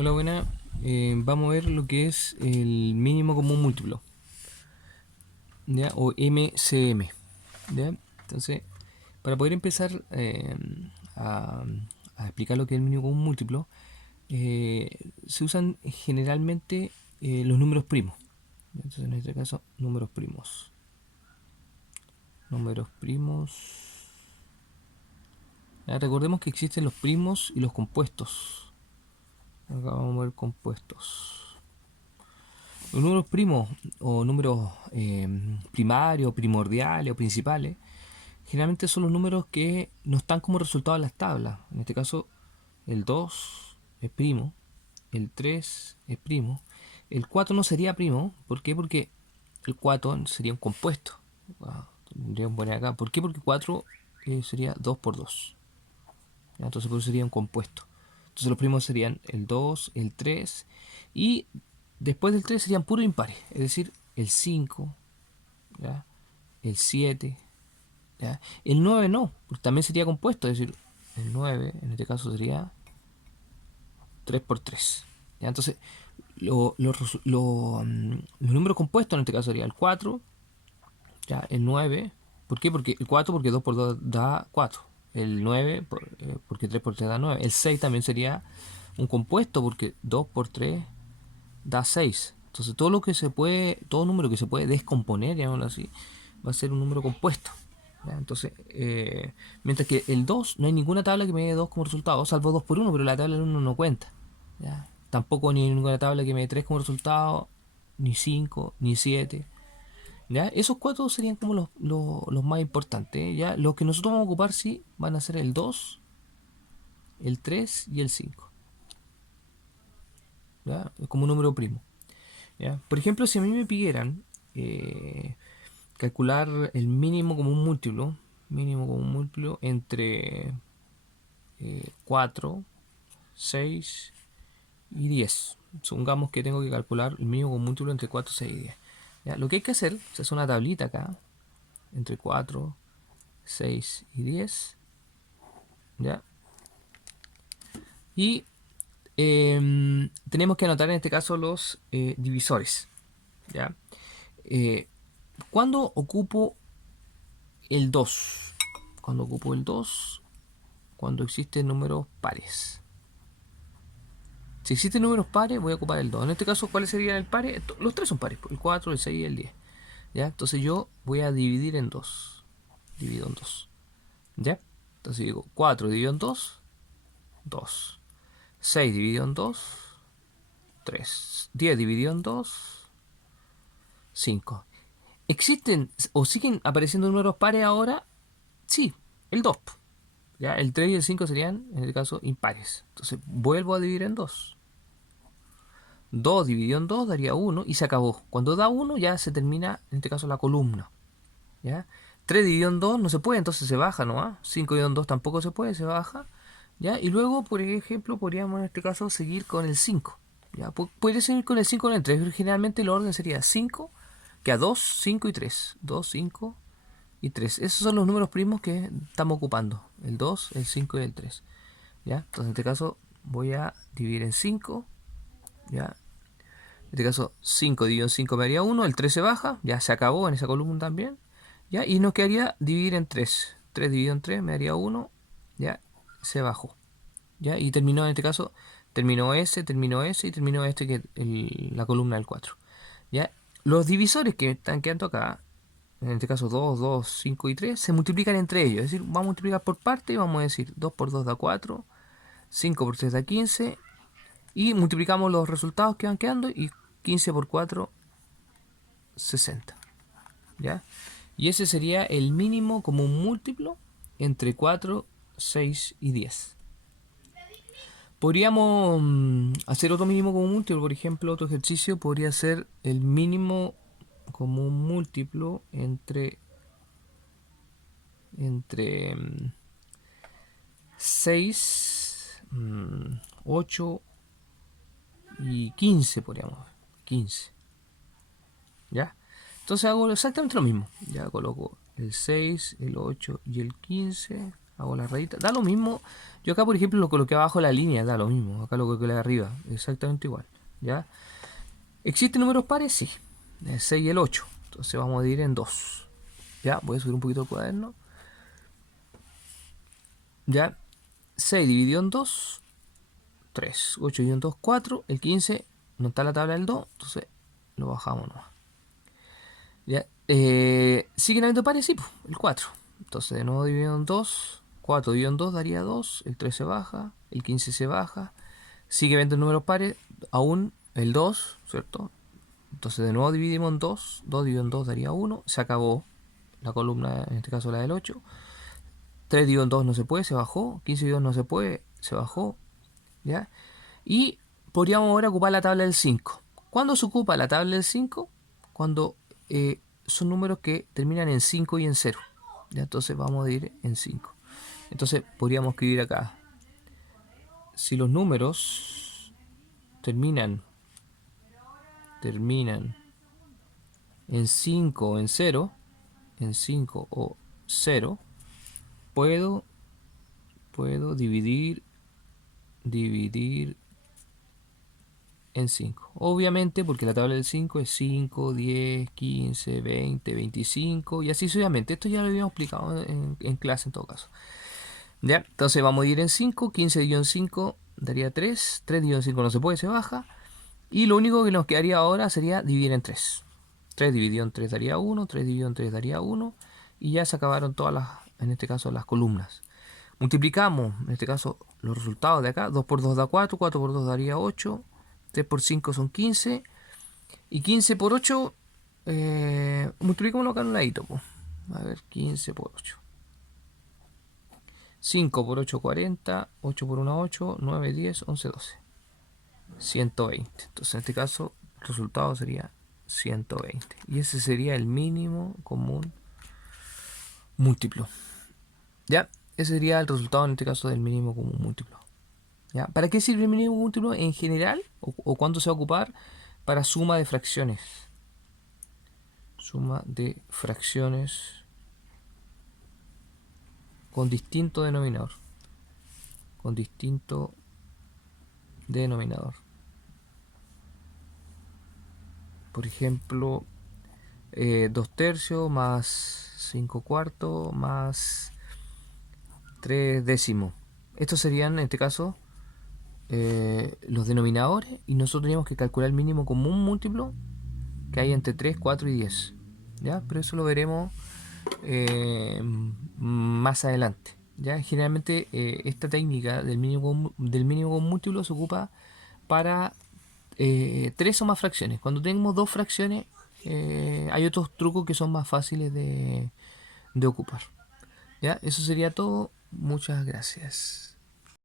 Hola, buena. Vamos a ver lo que es el mínimo común múltiplo, ¿ya? O MCM, ¿ya? Entonces, para poder empezar a, a explicar lo que es el mínimo común múltiplo, se usan generalmente los números primos. Entonces, en este caso, números primos. Números primos. Recordemos que existen los primos y los compuestos. Acá vamos a ver compuestos. Los números primos o números primarios, primordiales o principales, generalmente son los números que no están como resultado en las tablas. En este caso, el 2 es primo, el 3 es primo, el 4 no sería primo. ¿Por qué? Porque el 4 sería un compuesto. Tendríamos que poner acá. ¿Por qué? Porque 4 sería 2 por 2. Entonces, por eso sería un compuesto. Entonces, los primos serían el 2, el 3 y después del 3 serían puros impares, es decir, el 5, ¿ya? El 7, ¿ya? El 9 no, porque también sería compuesto, es decir, el 9 en este caso sería 3 por 3. ¿Ya? Entonces, los números compuestos en este caso sería el 4, ¿ya? El 9, ¿por qué? Porque el 4 porque 2 por 2 da 4. El 9 porque 3 por 3 da 9. El 6 también sería un compuesto porque 2 por 3 da 6. Entonces todo número que se puede descomponer, llamémoslo así, va a ser un número compuesto. ¿Ya? Entonces, mientras que el 2 no hay ninguna tabla que me dé 2 como resultado, salvo 2 por 1, pero la tabla del 1 no cuenta. ¿Ya? Tampoco ni ninguna tabla que me dé 3 como resultado, ni 5 ni 7. ¿Ya? Esos cuatro serían como los más importantes. ¿Ya? Los que nosotros vamos a ocupar sí van a ser el 2, el 3 y el 5. ¿Ya? Como un número primo. ¿Ya? Por ejemplo, si a mí me pidieran calcular el mínimo como un múltiplo entre 4, 6 y 10. Supongamos que tengo que calcular el mínimo como un múltiplo entre 4, 6 y 10. ¿Ya? Lo que hay que hacer, se hace una tablita acá, entre 4, 6 y 10. ¿Ya? Y tenemos que anotar en este caso los divisores. ¿Ya? Eh, ¿Cuándo ocupo el 2? Cuando ocupo el 2, cuando existen números pares. Si existen números pares, voy a ocupar el 2. En este caso, ¿cuáles serían el pares? Los tres son pares, el 4, el 6 y el 10. ¿Ya? Entonces yo voy a dividir en 2. Divido en 2. ¿Ya? Entonces digo 4 dividido en 2, 2. 6 dividido en 2, 3. 10 dividido en 2, 5. ¿Existen o siguen apareciendo números pares ahora? Sí, el 2. ¿Ya? El 3 y el 5 serían, en este caso, impares. Entonces vuelvo a dividir en 2. 2 dividido en 2 daría 1 y se acabó. Cuando da 1 ya se termina, en este caso, la columna. ¿Ya? 3 dividido en 2 no se puede, entonces se baja, ¿no? 5 dividido en 2 tampoco se puede, se baja. ¿Ya? Y luego, por ejemplo, podríamos en este caso seguir con el 5. ¿Ya? Puede seguir con el 5 o el 3, pero generalmente el orden sería 5, que a 2, 5 y 3. 2, 5 y 3. Esos son los números primos que estamos ocupando. El 2, el 5 y el 3. ¿Ya? Entonces en este caso voy a dividir en 5. ¿Ya? En este caso 5 dividido en 5 me haría 1. El 3 se baja. Ya se acabó en esa columna también. ¿Ya? Y nos quedaría dividir en 3. 3 dividido en 3 me daría 1. ¿Ya? Se bajó. ¿Ya? Y terminó en este caso. Terminó ese y terminó este que es la columna del 4. ¿Ya? Los divisores que están quedando acá, en este caso 2, 2, 5 y 3, se multiplican entre ellos. Es decir, vamos a multiplicar por parte y vamos a decir 2 por 2 da 4, 5 por 3 da 15 y multiplicamos los resultados que van quedando y 15 por 4, 60. ¿Ya? Y ese sería el mínimo como un múltiplo entre 4, 6 y 10. Podríamos hacer otro mínimo como un múltiplo, por ejemplo, otro ejercicio podría ser el mínimo como un múltiplo entre 6, 8 y 15, podríamos ver. 15. ¿Ya? Entonces hago exactamente lo mismo. Ya coloco el 6, el 8 y el 15. Hago la rayita. Da lo mismo. Yo acá, por ejemplo, lo coloqué abajo de la línea. Da lo mismo. Acá lo coloqué arriba. Exactamente igual. ¿Ya? ¿Existen números pares? Sí. El 6 y el 8. Entonces vamos a dividir en 2. Ya, voy a subir un poquito el cuaderno. Ya. 6 dividido en 2. 3. 8 dividido en 2, 4. El 15 no está en la tabla del 2. Entonces lo bajamos nomás. ¿Ya? ¿Siguen habiendo pares? Sí, pues, el 4. Entonces de nuevo dividido en 2. 4 dividido en 2 daría 2. El 3 se baja. El 15 se baja. Sigue habiendo números pares. Aún el 2, ¿cierto? Entonces de nuevo dividimos en 2. 2 dividido en 2 daría 1. Se acabó la columna, en este caso la del 8. 3 dividido en 2 no se puede, se bajó. 15 dividido en 2 no se puede, se bajó. ¿Ya? Y podríamos ahora ocupar la tabla del 5. ¿Cuándo se ocupa la tabla del 5? Cuando son números que terminan en 5 y en 0. ¿Ya? Entonces vamos a ir en 5. Entonces podríamos escribir acá. Si los números terminan en 5 o en 0, en 5 o 0, puedo dividir en 5. Obviamente, porque la tabla del 5 es 5, 10, 15, 20, 25 y así sucesivamente. Esto ya lo habíamos explicado en clase en todo caso. ¿Ya? Entonces vamos a ir en 5. 15 dividido en 5 daría 3. 3 dividido en 5 no se puede, se baja. Y lo único que nos quedaría ahora sería dividir en 3. 3 dividido en 3 daría 1. 3 dividido en 3 daría 1. Y ya se acabaron todas las, en este caso, las columnas. Multiplicamos, en este caso, los resultados de acá. 2 por 2 da 4. 4 por 2 daría 8. 3 por 5 son 15. Y 15 por 8, multiplicémoslo acá en un ladito. Po. A ver, 15 por 8. 5 por 8, 40. 8 por 1, 8. 9, 10, 11, 12. 120. Entonces, en este caso, el resultado sería 120. Y ese sería el mínimo común múltiplo. ¿Ya? Ese sería el resultado, en este caso, del mínimo común múltiplo. ¿Ya? ¿Para qué sirve el mínimo múltiplo en general? ¿O cuándo se va a ocupar? Para suma de fracciones. Suma de fracciones con distinto denominador. Con distinto denominador. Por ejemplo, 2 tercios más 5 cuartos más 3 décimos. Estos serían, en este caso, los denominadores. Y nosotros teníamos que calcular el mínimo común múltiplo que hay entre 3, 4 y 10. ¿Ya? Pero eso lo veremos más adelante. ¿Ya? Generalmente esta técnica del mínimo común múltiplo se ocupa para 3 o más fracciones. Cuando tenemos 2 fracciones, hay otros trucos que son más fáciles de ocupar. ¿Ya? Eso sería todo. Muchas gracias.